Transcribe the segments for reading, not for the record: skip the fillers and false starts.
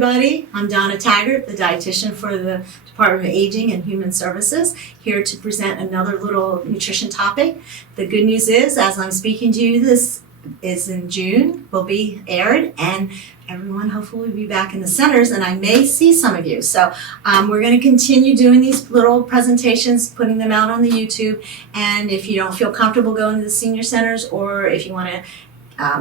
everybody. I'm Donna Taggert, the dietitian for the Department of Aging and Human Services, here to present another little nutrition topic. The good news is, as I'm speaking to you, this is in June, will be aired, and everyone hopefully will be back in the centers, and I may see some of you. So we're going to continue doing these little presentations, putting them out on the YouTube, and if you don't feel comfortable going to the senior centers, or if you want to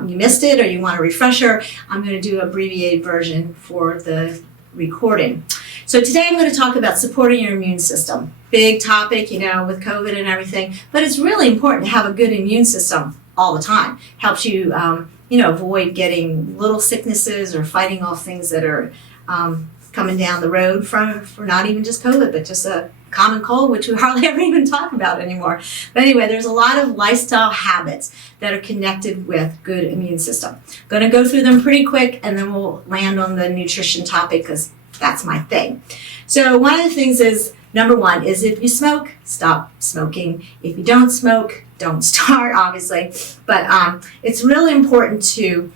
you missed it or you want a refresher, I'm going to do an abbreviated version for the recording. So today I'm going to talk about supporting your immune system. Big topic, with COVID and everything, but it's really important to have a good immune system all the time. Helps you, avoid getting little sicknesses or fighting off things that are coming down the road for not even just COVID, but just a common cold, which we hardly ever even talk about anymore. But anyway, there's a lot of lifestyle habits that are connected with good immune system. I'm going to go through them pretty quick, and then we'll land on the nutrition topic because that's my thing. So one of the things is, number one, is if you smoke, stop smoking. If you don't smoke, don't start, obviously. But it's really important to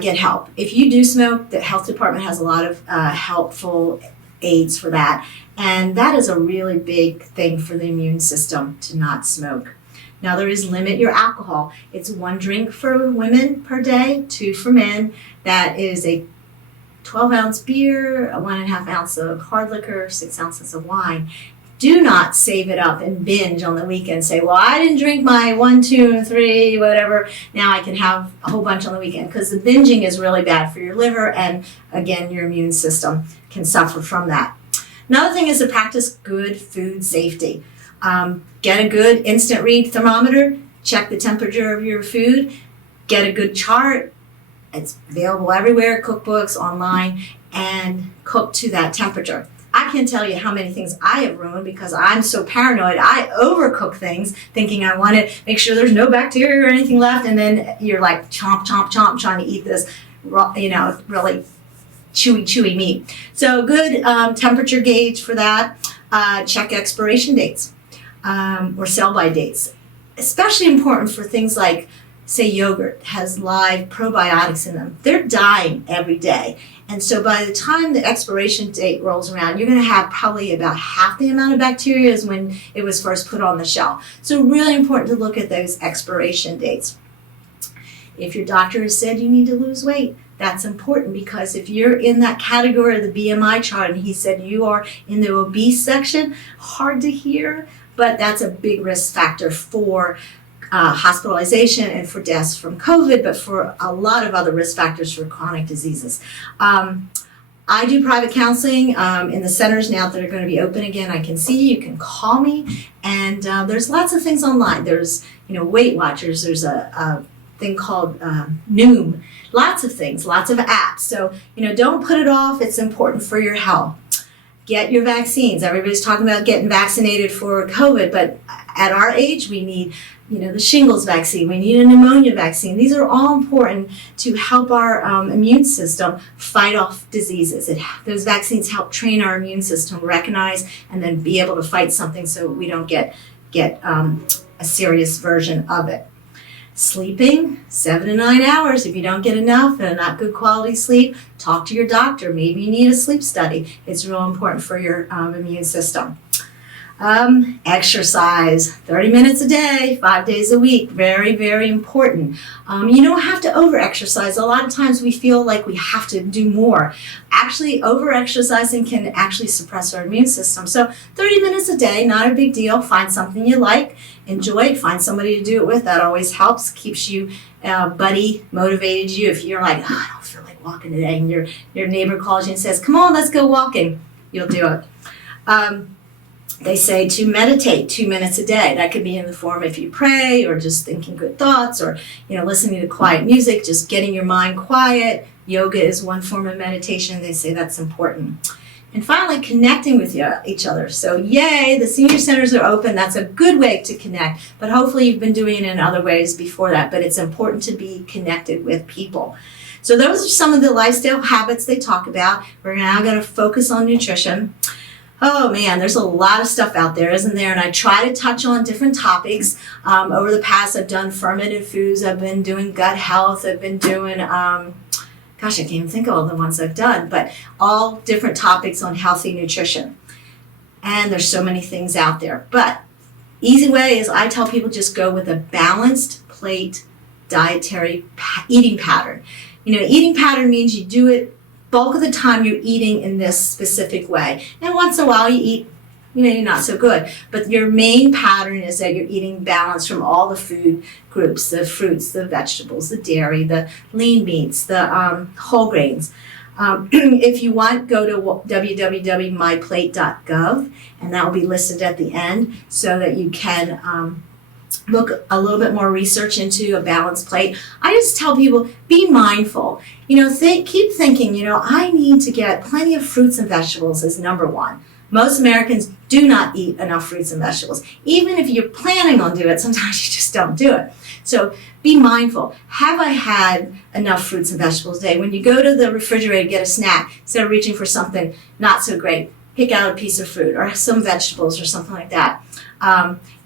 get help. If you do smoke, the health department has a lot of helpful aids for that. And that is a really big thing for the immune system, to not smoke. Now there is limit your alcohol. It's 1 drink for women per day, 2 for men. That is a 12-ounce beer, a 1.5 ounce of hard liquor, 6 ounces of wine. Do not save it up and binge on the weekend. Say, well, I didn't drink my 1, 2, 3, whatever. Now I can have a whole bunch on the weekend, because the binging is really bad for your liver, and again, your immune system can suffer from that. Another thing is to practice good food safety. Get a good instant read thermometer, check the temperature of your food, get a good chart. It's available everywhere, cookbooks, online, and cook to that temperature. I can't tell you how many things I have ruined because I'm so paranoid. I overcook things thinking I want to make sure there's no bacteria or anything left, and then you're like chomp, chomp, chomp, trying to eat this, really chewy meat. So good temperature gauge for that. Check expiration dates or sell-by dates. Especially important for things like, say, yogurt has live probiotics in them. They're dying every day. And so by the time the expiration date rolls around, you're going to have probably about half the amount of bacteria as when it was first put on the shelf. So really important to look at those expiration dates. If your doctor has said you need to lose weight, that's important, because if you're in that category of the BMI chart and he said you are in the obese section, hard to hear, but that's a big risk factor for hospitalization and for deaths from COVID, but for a lot of other risk factors for chronic diseases. I do private counseling in the centers now that are going to be open again. I can see you can call me, and there's lots of things online. There's Weight Watchers. There's a thing called Noom. Lots of things, lots of apps. So don't put it off. It's important for your health. Get your vaccines. Everybody's talking about getting vaccinated for COVID, but at our age, we need the shingles vaccine. We need a pneumonia vaccine. These are all important to help our immune system fight off diseases. Those vaccines help train our immune system, recognize, and then be able to fight something so we don't get a serious version of it. Sleeping, 7 to 9 hours. If you don't get enough and not good quality sleep, talk to your doctor. Maybe you need a sleep study. It's real important for your immune system. Exercise, 30 minutes a day, 5 days a week, very, very important. You don't have to over-exercise. A lot of times we feel like we have to do more. Actually, over-exercising can actually suppress our immune system. So 30 minutes a day, not a big deal. Find something you like, enjoy it, find somebody to do it with. That always helps, keeps you, buddy, motivated you. If you're like, I don't feel like walking today, and your neighbor calls you and says, come on, let's go walking, you'll do it. They say to meditate 2 minutes a day. That could be in the form if you pray or just thinking good thoughts or, listening to quiet music, just getting your mind quiet. Yoga is one form of meditation. They say that's important. And finally, connecting with each other. So yay, the senior centers are open. That's a good way to connect. But hopefully you've been doing it in other ways before that. But it's important to be connected with people. So those are some of the lifestyle habits they talk about. We're now going to focus on nutrition. Oh man, there's a lot of stuff out there, isn't there? And I try to touch on different topics. Over the past, I've done fermented foods. I've been doing gut health. I've been doing, gosh, I can't even think of all the ones I've done, but all different topics on healthy nutrition. And there's so many things out there. But easy way is I tell people just go with a balanced plate dietary eating pattern. Eating pattern means you do it bulk of the time you're eating in this specific way. And once in a while you eat, you're not so good. But your main pattern is that you're eating balanced from all the food groups, the fruits, the vegetables, the dairy, the lean meats, the whole grains. If you want, go to www.myplate.gov, and that will be listed at the end so that you can look a little bit more research into a balanced plate. I just tell people, be mindful. Keep thinking, I need to get plenty of fruits and vegetables as number one. Most Americans do not eat enough fruits and vegetables. Even if you're planning on doing it, sometimes you just don't do it. So be mindful. Have I had enough fruits and vegetables today? When you go to the refrigerator to get a snack, instead of reaching for something not so great, pick out a piece of fruit or some vegetables or something like that.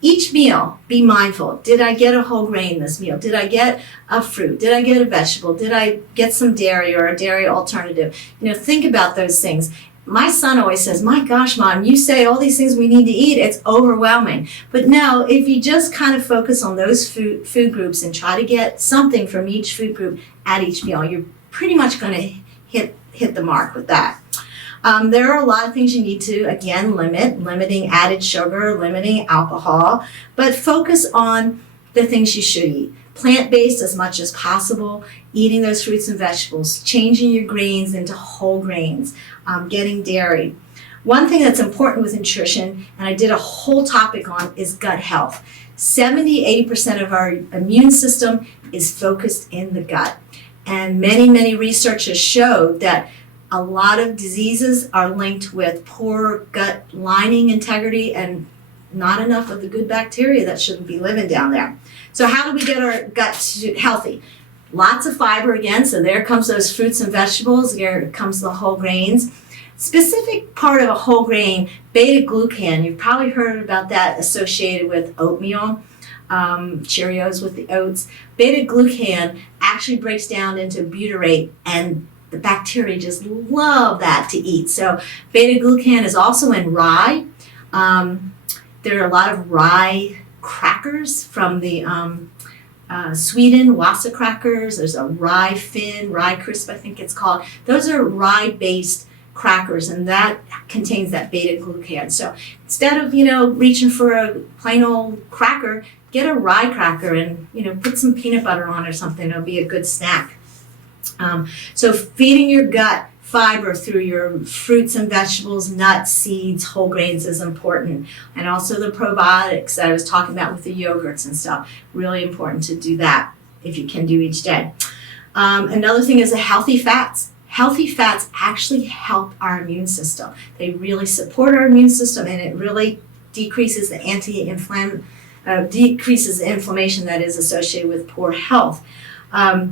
Each meal, be mindful. Did I get a whole grain this meal? Did I get a fruit? Did I get a vegetable? Did I get some dairy or a dairy alternative? Think about those things. My son always says, my gosh, Mom, you say all these things we need to eat, it's overwhelming. But no, if you just kind of focus on those food groups and try to get something from each food group at each meal, you're pretty much going to hit the mark with that. There are a lot of things you need to, again, limiting added sugar, limiting alcohol, but focus on the things you should eat. Plant-based as much as possible, eating those fruits and vegetables, changing your grains into whole grains, getting dairy. One thing that's important with nutrition, and I did a whole topic on, is gut health. 70-80% of our immune system is focused in the gut. And many researchers showed that a lot of diseases are linked with poor gut lining integrity and not enough of the good bacteria that shouldn't be living down there. So how do we get our gut healthy? Lots of fiber again, so there comes those fruits and vegetables, there comes the whole grains. Specific part of a whole grain, beta-glucan, you've probably heard about that associated with oatmeal, Cheerios with the oats. Beta-glucan actually breaks down into butyrate, and the bacteria just love that to eat. So beta-glucan is also in rye. There are a lot of rye crackers from the Sweden, Wasa crackers. There's a rye fin, rye crisp, I think it's called. Those are rye-based crackers, and that contains that beta-glucan. So instead of, reaching for a plain old cracker, get a rye cracker and, put some peanut butter on or something. It'll be a good snack. So feeding your gut fiber through your fruits and vegetables, nuts, seeds, whole grains is important. And also the probiotics that I was talking about with the yogurts and stuff. Really important to do that if you can do each day. Another thing is the healthy fats. Healthy fats actually help our immune system. They really support our immune system, and it really decreases the inflammation that is associated with poor health.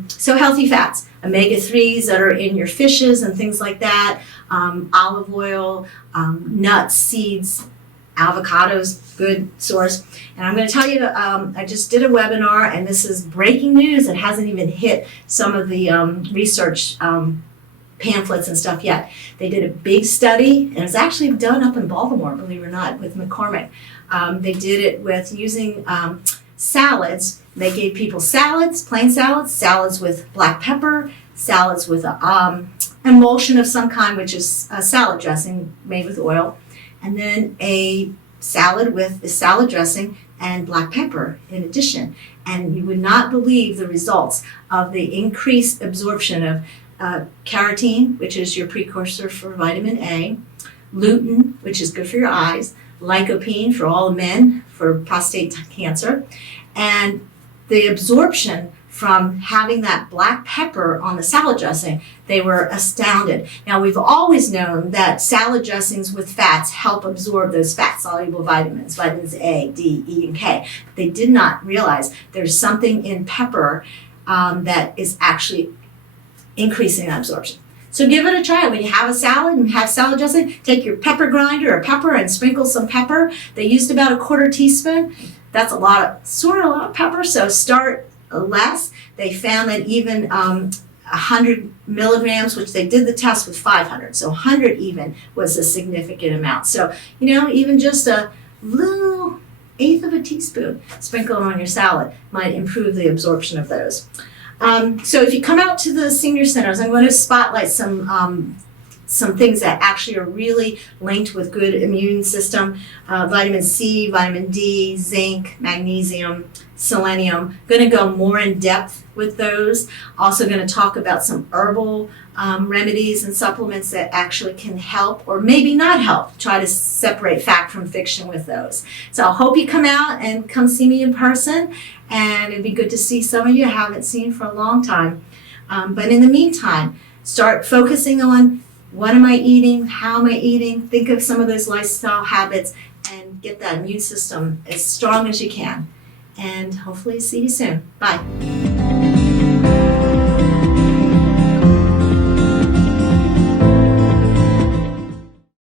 So healthy fats, omega-3s that are in your fishes and things like that, olive oil, nuts, seeds, avocados, good source. And I'm going to tell you, I just did a webinar, and this is breaking news. It hasn't even hit some of the research pamphlets and stuff yet. They did a big study, and it's actually done up in Baltimore, believe it or not, with McCormick. They did it with using salads. They gave people salads, plain salads, salads with black pepper, salads with emulsion of some kind, which is a salad dressing made with oil, and then a salad with a salad dressing and black pepper in addition. And you would not believe the results of the increased absorption of carotene, which is your precursor for vitamin A, lutein, which is good for your eyes, lycopene for all men for prostate cancer, and the absorption from having that black pepper on the salad dressing, they were astounded. Now, we've always known that salad dressings with fats help absorb those fat-soluble vitamins, vitamins A, D, E, and K. But they did not realize there's something in pepper that is actually increasing that absorption. So give it a try. When you have a salad and have salad dressing, take your pepper grinder or pepper and sprinkle some pepper. They used about a quarter teaspoon. That's sort of a lot of pepper, so start less. They found that even 100 milligrams, which they did the test with 500. So 100 even was a significant amount. So, even just a little eighth of a teaspoon sprinkled on your salad might improve the absorption of those. So if you come out to the senior centers, I'm going to spotlight some things that actually are really linked with good immune system. Vitamin C, vitamin D, zinc, magnesium, selenium. Going to go more in depth with those. Also going to talk about some herbal remedies and supplements that actually can help or maybe not help. Try to separate fact from fiction with those. So I hope you come out and come see me in person, and it'd be good to see some of you I haven't seen for a long time. But in the meantime, start focusing on what am I eating, how am I eating, think of some of those lifestyle habits, and get that immune system as strong as you can. And hopefully see you soon. Bye.